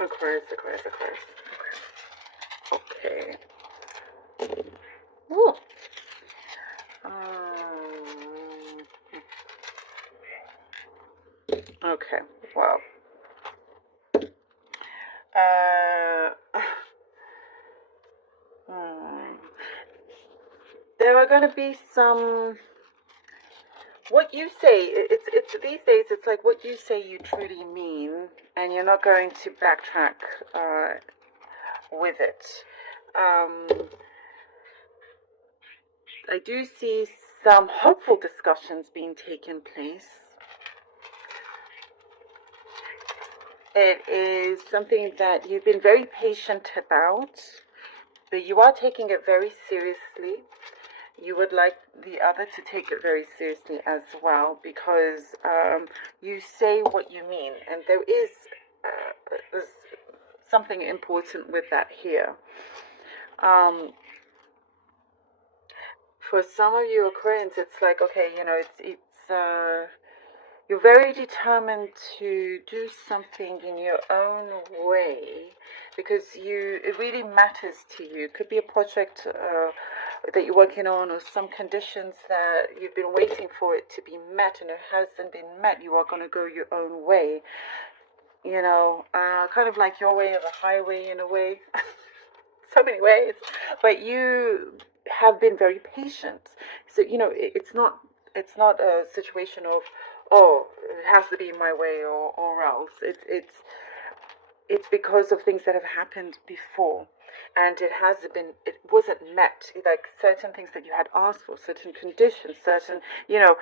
Aquarius, Aquarius, Aquarius. Okay. Ooh. Okay. Well. There are going to be some. What you say, it's these days. It's like what you say you truly mean, and you're not going to backtrack with it. I do see some hopeful discussions being taken place. It is something that you've been very patient about, but you are taking it very seriously. You would like the other to take it very seriously as well, because you say what you mean, and there's something important with that here. For some of you Aquarians, it's like, okay, you're very determined to do something in your own way, because it really matters to you. It could be a project that you're working on, or some conditions that you've been waiting for it to be met, and it hasn't been met. You are going to go your own way, kind of like your way of a highway in a way. So many ways, but you have been very patient. So it's not a situation of, oh, it has to be my way or else. It's because of things that have happened before, and it wasn't met. Like certain things that you had asked for, certain conditions, certain you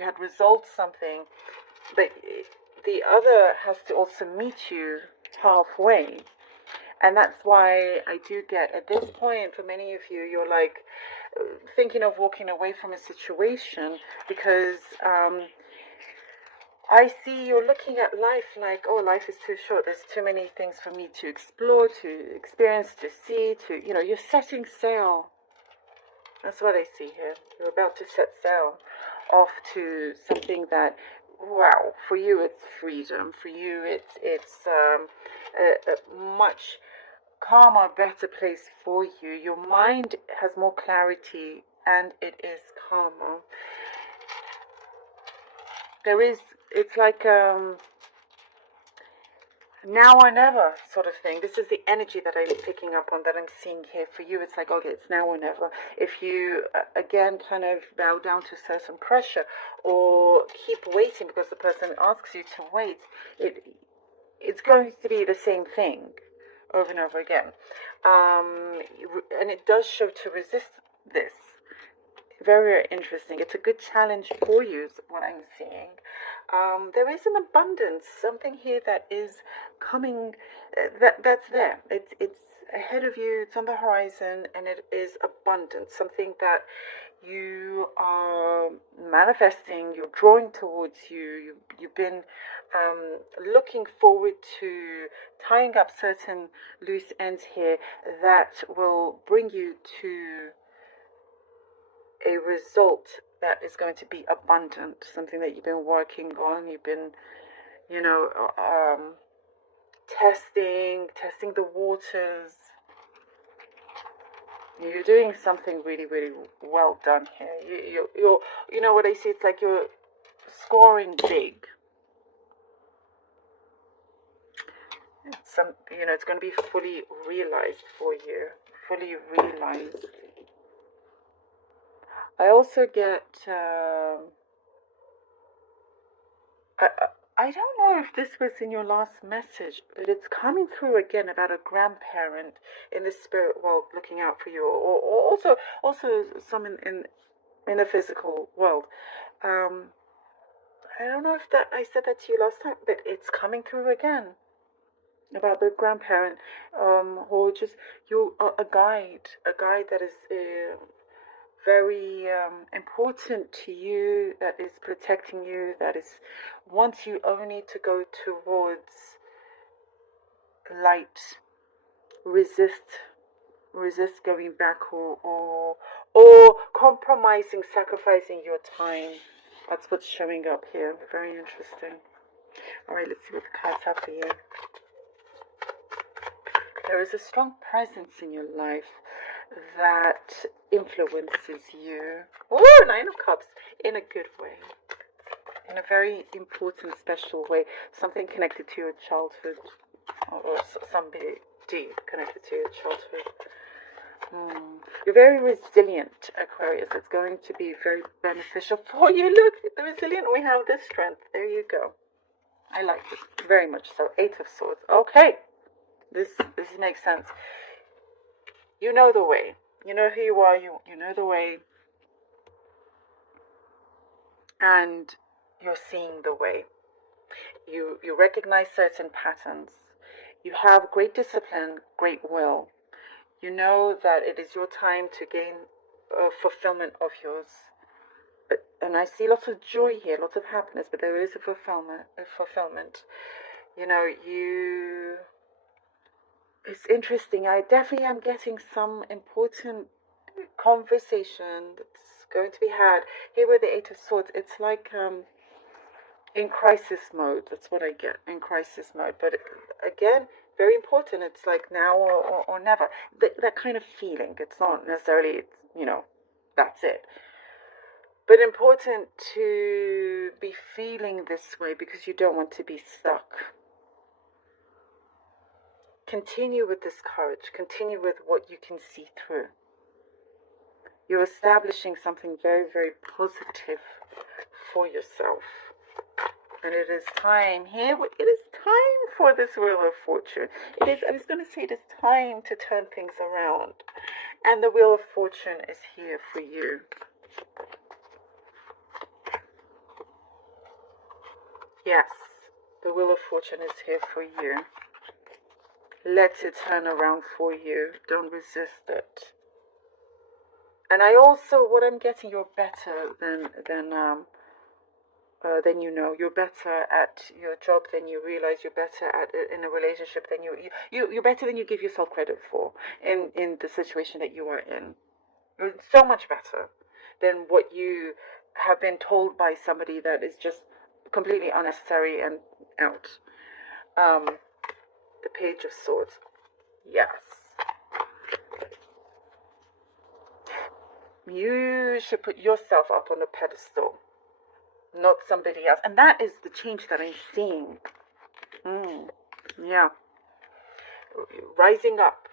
had resolved something, but the other has to also meet you halfway. And that's why I do get, at this point, for many of you, you're like thinking of walking away from a situation, because I see you're looking at life like, oh, life is too short. There's too many things for me to explore, to experience, to see, you're setting sail. That's what I see here. You're about to set sail off to something that, wow, for you it's freedom. For you it's a much calmer, better place for you. Your mind has more clarity, and it is calmer. It's like now or never sort of thing. This is the energy that I'm picking up on, that I'm seeing here. For you, it's like, okay, it's now or never. If you again kind of bow down to certain pressure, or keep waiting because the person asks you to wait, it's going to be the same thing over and over again. And it does show to resist this. Very, very interesting. It's a good challenge for you, is what I'm seeing. There is an abundance, something here that is coming, that's there. It's ahead of you, it's on the horizon, and it is abundant, something that you are manifesting, you're drawing towards you. You've been looking forward to tying up certain loose ends here that will bring you to a result that is going to be abundant, something that you've been working on. You've been, testing the waters. You're doing something really, really well done here. You're what I see. It's like you're scoring big. It's going to be fully realized for you. Fully realized. I also get. I don't know if this was in your last message, but it's coming through again about a grandparent in the spirit world looking out for you, or also some in the physical world. I don't know if that I said that to you last time, but it's coming through again about the grandparent, or just a guide that is very important to you, that is protecting you, that is wants you only to go towards light. Resist going back, or compromising, sacrificing your time. That's what's showing up here. Very interesting. All right, let's see what the cards have for you. There is a strong presence in your life that influences you. Oh, Nine of Cups, in a good way. In a very important, special way. Something connected to your childhood. Or somebody connected to your childhood. You're very resilient, Aquarius. It's going to be very beneficial for you. Look, the resilient, we have the strength. There you go. I like it very much so. Eight of Swords. Okay. This makes sense. You know the way. You know who you are. You know the way. And you're seeing the way. You recognize certain patterns. You have great discipline, great will. You know that it is your time to gain fulfillment of yours. And I see lots of joy here, lots of happiness, but there is a fulfillment. You know, it's interesting. I definitely am getting some important conversation that's going to be had. Here with the Eight of Swords, it's like in crisis mode. That's what I get, in crisis mode. But again, very important. It's like now or never. That kind of feeling. It's not necessarily, that's it. But important to be feeling this way because you don't want to be stuck. Continue with this courage. Continue with what you can see through. You're establishing something very, very positive for yourself. And it is time here. It is time for this Wheel of Fortune. I was going to say it is time to turn things around. And the Wheel of Fortune is here for you. Yes, the Wheel of Fortune is here for you. Let it turn around for you. Don't resist it. And I also, what I'm getting, you're better than you know. You're better at your job than you realize. You're better at in a relationship than you're better than you give yourself credit for in the situation that you are in. You're so much better than what you have been told by somebody that is just completely unnecessary and out. The Page of Swords. Yes. You should put yourself up on a pedestal, not somebody else. And that is the change that I'm seeing. Yeah. Rising up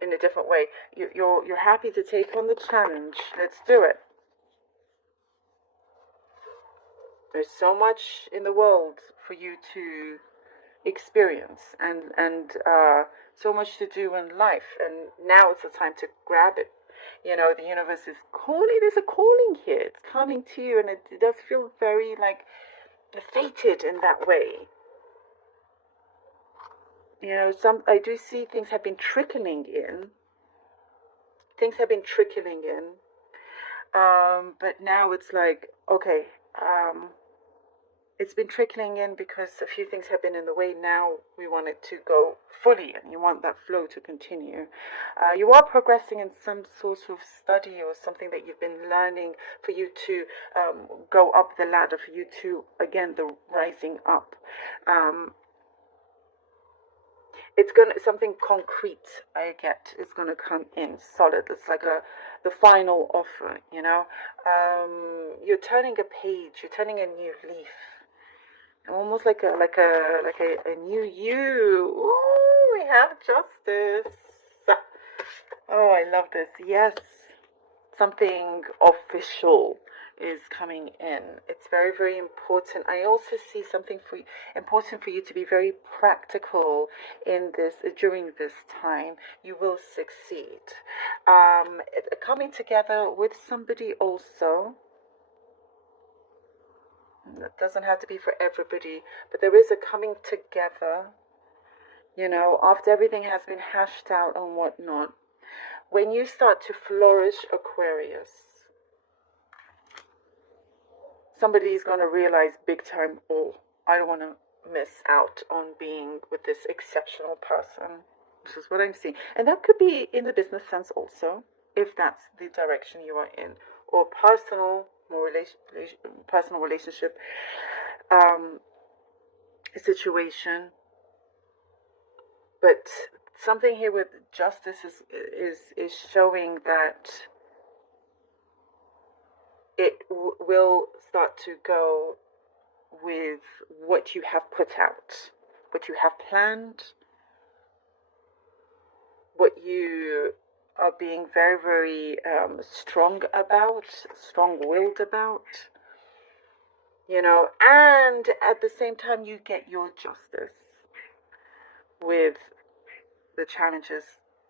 in a different way. You're happy to take on the challenge. Let's do it. There's so much in the world for you to experience and so much to do in life. And now it's the time to grab it. You know, the universe is calling. There's a calling here. It's coming to you, and it does feel very like fated in that way. You know, I do see things have been trickling in. Things have been trickling in. But now it's like, okay, it's been trickling in because a few things have been in the way. Now we want it to go fully in. You want that flow to continue. You are progressing in some sort of study or something that you've been learning for you to go up the ladder, for you to, again, the rising up. It's something concrete I get is gonna come in solid. It's like the final offer, you know. You're turning a page. You're turning a new leaf. Almost like a new you. Ooh, we have justice. Oh, I love this. Yes, something official is coming in. It's very, very important. I also see something important for you to be very practical in this during this time. You will succeed. Coming together with somebody also. It doesn't have to be for everybody, but there is a coming together, you know, after everything has been hashed out and whatnot. When you start to flourish, Aquarius, somebody is going to realize big time, oh, I don't want to miss out on being with this exceptional person. This is what I'm seeing. And that could be in the business sense also, if that's the direction you are in, or personal relationship situation. But something here with justice is showing that it will start to go with what you have put out, what you have planned, what you are being very, very strong about, strong-willed about, you know, and at the same time you get your justice with the challenges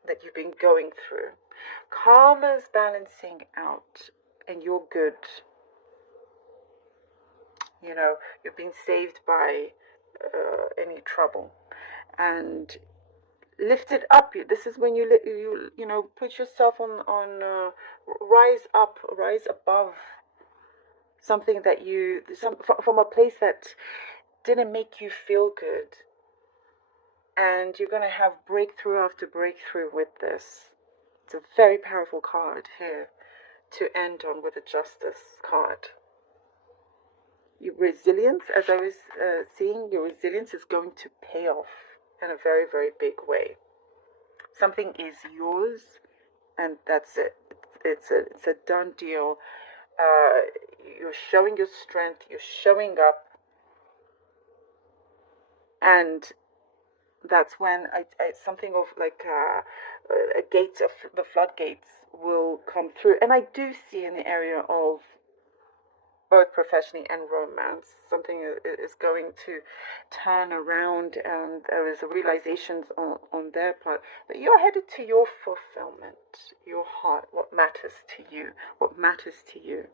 that you've been going through. Karma's balancing out and you're good. You know, you've been saved by any trouble and lifted up. This is when you know, put yourself on rise up, rise above something that from a place that didn't make you feel good. And you're going to have breakthrough after breakthrough with this. It's a very powerful card here to end on with a justice card. Your resilience, as I was seeing, your resilience is going to pay off in a very, very big way. Something is yours, and that's it. It's a done deal. You're showing your strength. You're showing up, and that's when something of like a gate of the floodgates will come through. And I do see in the area of both professionally and romance, something is going to turn around, and there is a realization on their part that you're headed to your fulfillment, your heart, what matters to you. What matters to you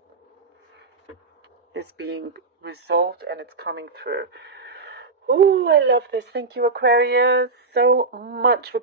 is being resolved, and it's coming through. Oh, I love this. Thank you, Aquarius, so much for